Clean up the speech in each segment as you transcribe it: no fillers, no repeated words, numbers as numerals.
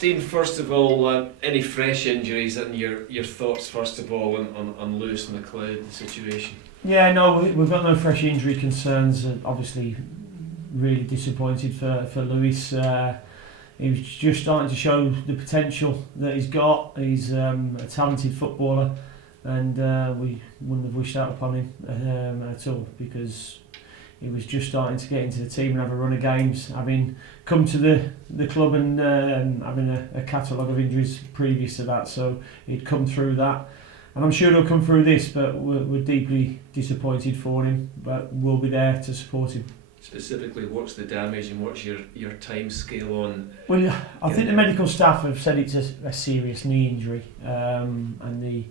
Dean, first of all, any fresh injuries and your thoughts first of all on Lewis McLeod, the situation? Yeah, no, we've got no fresh injury concerns. Obviously, really disappointed for Lewis. He was just starting to show the potential that he's got. He's a talented footballer, and we wouldn't have wished that upon him at all, because he was just starting to get into the team and have a run of games, having come to the club and having a catalogue of injuries previous to that. So he'd come through that, and I'm sure he'll come through this, but we're deeply disappointed for him, but we'll be there to support him. Specifically, what's the damage and what's your time scale on? Well, I think the medical staff have said it's a serious knee injury, and the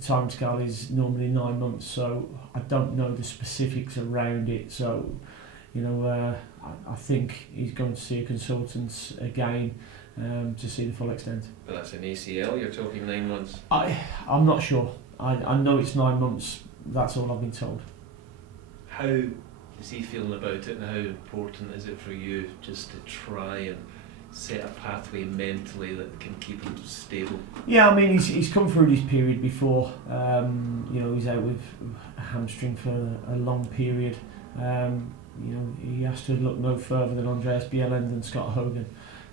time scale is normally 9 months, so I don't know the specifics around it. So, I think he's going to see a consultant again to see the full extent. But that's an ACL, you're talking 9 months? I'm not sure. I know it's 9 months, that's all I've been told. How is he feeling about it, and how important is it for you just to try and set a pathway mentally that can keep him stable? Yeah, I mean, he's come through this period before. He's out with a hamstring for a long period. He has to look no further than Andreas Bjelland and Scott Hogan.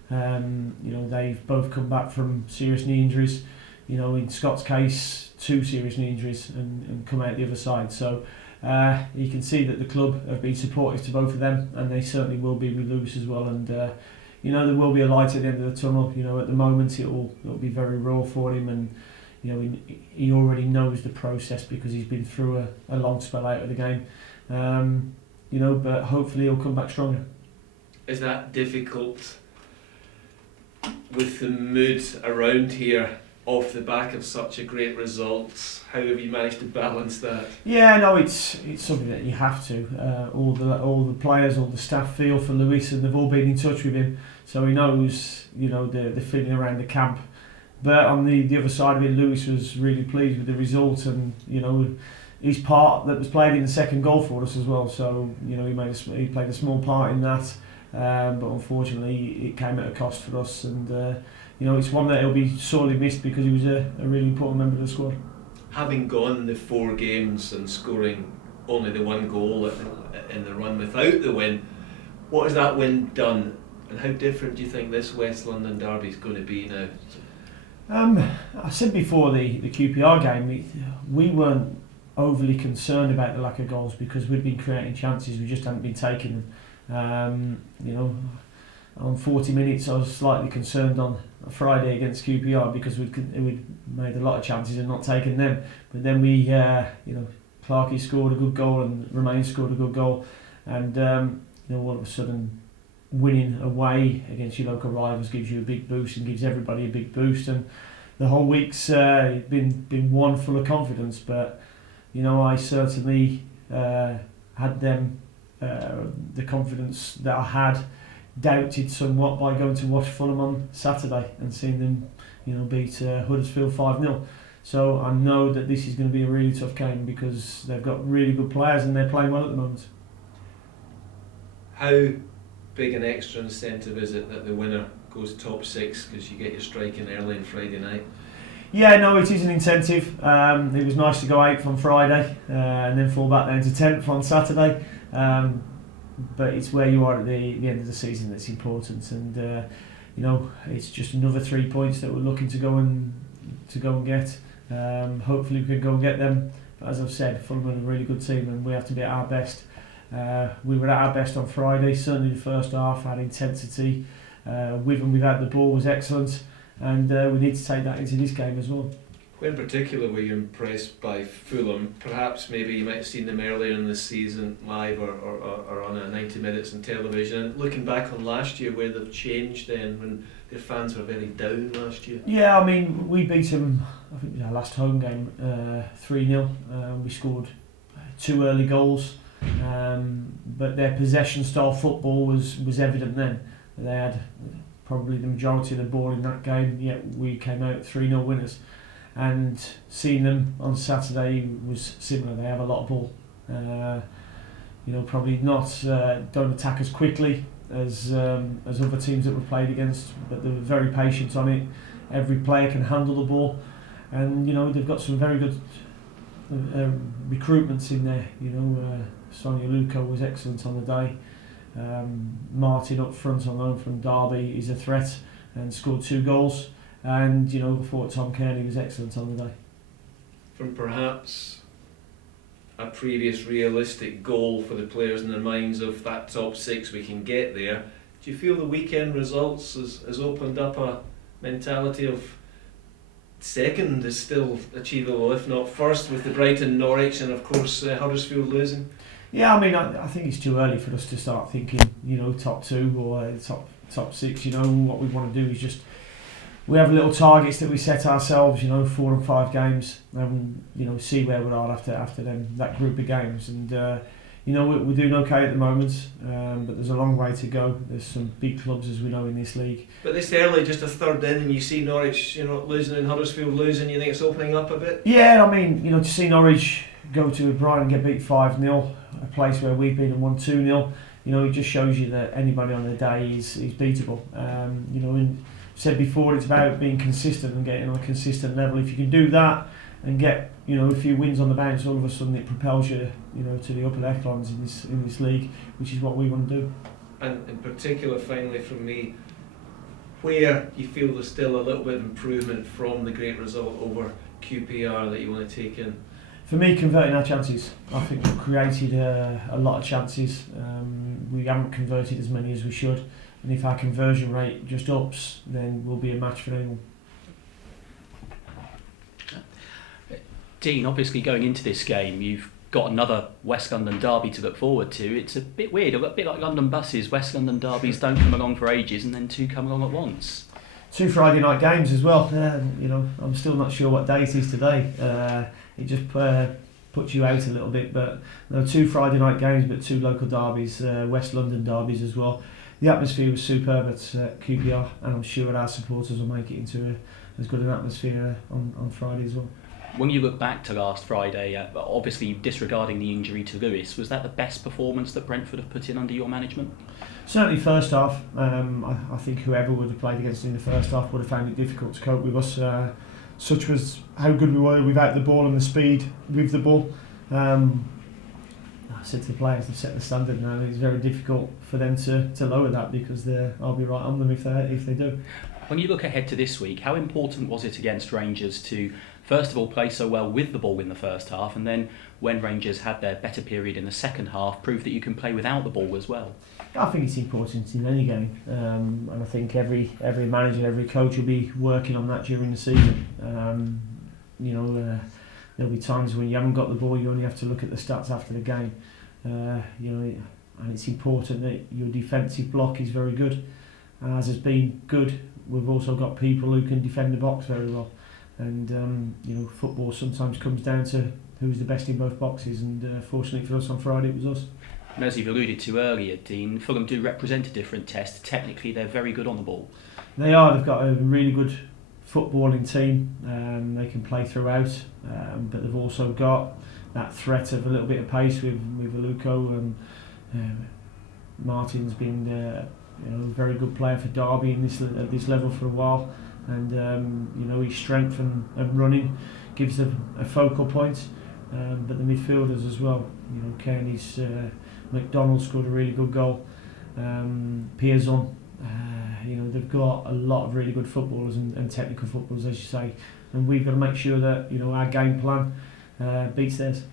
They've both come back from serious knee injuries. In Scott's case, 2 serious knee injuries and come out the other side. So you can see that the club have been supportive to both of them, and they certainly will be with Lewis as well. And there will be a light at the end of the tunnel. At the moment it'll be very raw for him, and he already knows the process because he's been through a long spell out of the game. But hopefully he'll come back stronger. Is that difficult with the mood around here off the back of such a great result? How have you managed to balance that? Yeah, no, it's something that you have to. All the players, all the staff feel for Lewis, and they've all been in touch with him, so he knows the feeling around the camp. But on the other side of it, Lewis was really pleased with the result, and his part that was played in the second goal for us as well. So he played a small part in that, but unfortunately it came at a cost for us, and it's one that he'll be sorely missed because he was a really important member of the squad. Having gone the 4 games and scoring only the 1 goal in the run without the win, what has that win done, and how different do you think this West London derby is going to be now? I said before the QPR game, we weren't overly concerned about the lack of goals because we'd been creating chances, we just hadn't been taking them. On 40 minutes I was slightly concerned on Friday against QPR because we'd made a lot of chances and not taken them, but then we Clarkey scored a good goal and Romain scored a good goal, and all of a sudden winning away against your local rivals gives you a big boost and gives everybody a big boost, and the whole week's been one full of confidence. But I certainly had them the confidence that I had doubted somewhat by going to watch Fulham on Saturday and seeing them beat Huddersfield 5-0. So I know that this is going to be a really tough game because they've got really good players and they're playing well at the moment. How big an extra incentive is it that the winner goes top 6 because you get your striking early on Friday night? Yeah, no, it is an incentive. It was nice to go 8th on Friday and then fall back down to 10th on Saturday. But it's where you are at the end of the season that's important, and it's just another 3 points that we're looking to go and get. Hopefully we can go and get them. But as I've said, Fulham are a really good team, and we have to be at our best. We were at our best on Friday. Certainly the first half had intensity. With and without the ball was excellent, and we need to take that into this game as well. Who in particular were you impressed by Fulham? Perhaps maybe you might have seen them earlier in the season live or on a 90 minutes on television. And looking back on last year, where they've changed then when their fans were very down last year. Yeah, I mean, we beat them, I think it was our last home game, 3-0. We scored 2 early goals, but their possession style football was evident then. They had probably the majority of the ball in that game, yet we came out 3-0 winners. And seeing them on Saturday was similar. They have a lot of ball. Probably not don't attack as quickly as other teams that we've played against, but they're very patient on it. Every player can handle the ball, and they've got some very good recruitments in there. Sonia Luco was excellent on the day. Martin up front on loan from Derby is a threat and scored 2 goals. And I thought Tom Kearney was excellent on the day. From perhaps a previous realistic goal for the players in their minds of that top 6, we can get there. Do you feel the weekend results has opened up a mentality of second is still achievable, if not first, with the Brighton, Norwich and of course Huddersfield losing? Yeah, I mean, I think it's too early for us to start thinking, top 2 or top 6. What we want to do is just, we have little targets that we set ourselves, 4 and 5 games, and see where we are after that group of games. And we're doing okay at the moment, but there's a long way to go. There's some big clubs, as we know, in this league. But this early, just a third in, and you see Norwich, losing and Huddersfield losing. You think it's opening up a bit? Yeah, I mean, to see Norwich go to Brighton and get beat 5-0, a place where we've been and won 2-0. It just shows you that anybody on the day is beatable. And said before, it's about being consistent and getting on a consistent level. If you can do that and get a few wins on the bounce, all of a sudden it propels you to the upper echelons in this league, which is what we want to do. And in particular, finally from me, where you feel there's still a little bit of improvement from the great result over QPR that you want to take in? For me, converting our chances. I think we've created a lot of chances. We haven't converted as many as we should. And if our conversion rate just ups, then we'll be a match for anyone. Dean, obviously going into this game, you've got another West London derby to look forward to. It's a bit weird, a bit like London buses. West London derbies don't come along for ages, and then 2 come along at once. 2 Friday night games as well. I'm still not sure what day it is today. It just puts you out a little bit, but 2 Friday night games, but 2 local derbies, West London derbies as well. The atmosphere was superb at QPR, and I'm sure our supporters will make it into as good an atmosphere on Friday as well. When you look back to last Friday, obviously disregarding the injury to Lewis, was that the best performance that Brentford have put in under your management? Certainly first half. I think whoever would have played against in the first half would have found it difficult to cope with us. Such was how good we were without the ball and the speed with the ball. I said to the players, they've set the standard now. It's very difficult for them to lower that, because I'll be right on them if they do. When you look ahead to this week, how important was it against Rangers to first of all play so well with the ball in the first half, and then when Rangers had their better period in the second half, prove that you can play without the ball as well? I think it's important in any game, and I think every manager, every coach will be working on that during the season. There'll be times when you haven't got the ball, you only have to look at the stats after the game. And it's important that your defensive block is very good. As has been good, we've also got people who can defend the box very well. And football sometimes comes down to who's the best in both boxes, and fortunately for us on Friday it was us. And as you've alluded to earlier, Dean, Fulham do represent a different test. Technically they're very good on the ball. They are. They've got a really good footballing team. They can play throughout, but they've also got that threat of a little bit of pace with Aluko, and Martin's been a very good player for Derby at this level for a while, and his strength and running gives them a focal point, but the midfielders as well. Kearney's McDonald scored a really good goal. Pearson, they've got a lot of really good footballers and technical footballers, as you say, and we've got to make sure that our game plan beats theirs.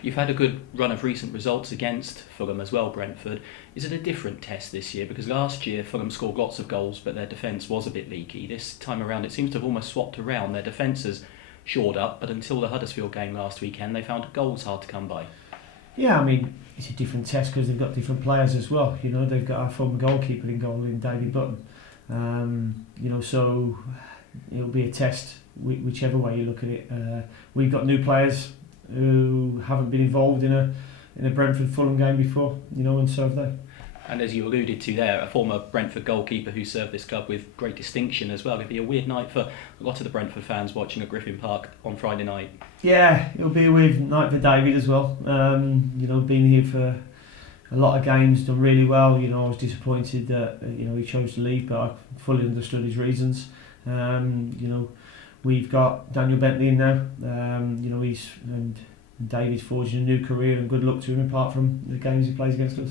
You've had a good run of recent results against Fulham as well, Brentford. Is it a different test this year? Because last year Fulham scored lots of goals, but their defence was a bit leaky. This time around it seems to have almost swapped around. Their defence has shored up, but until the Huddersfield game last weekend, they found goals hard to come by. Yeah, I mean, it's a different test because they've got different players as well. They've got our former goalkeeper in goal in David Button. So it'll be a test whichever way you look at it. We've got new players who haven't been involved in a Brentford Fulham game before, and so have they. And as you alluded to there, a former Brentford goalkeeper who served this club with great distinction as well. It'll be a weird night for a lot of the Brentford fans watching at Griffin Park on Friday night. Yeah, it'll be a weird night for David as well. Been here for a lot of games, done really well. You know, I was disappointed that he chose to leave, but I fully understood his reasons. You know, we've got Daniel Bentley in now. You know, and David's forging a new career, and good luck to him apart from the games he plays against us.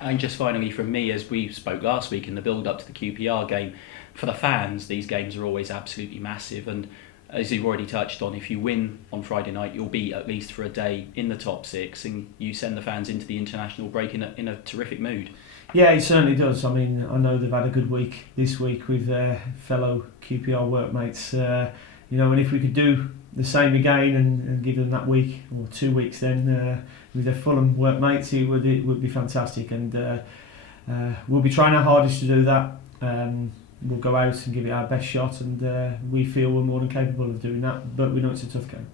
And just finally from me, as we spoke last week in the build up to the QPR game, for the fans these games are always absolutely massive, and as you've already touched on, if you win on Friday night you'll be at least for a day in the top six, and you send the fans into the international break in a terrific mood. Yeah, it certainly does. I mean, I know they've had a good week this week with their fellow QPR workmates, you know, and if we could do the same again and give them that week or 2 weeks then with their Fulham workmates, it would be fantastic, and we'll be trying our hardest to do that. We'll go out and give it our best shot, and we feel we're more than capable of doing that, but we know it's a tough game.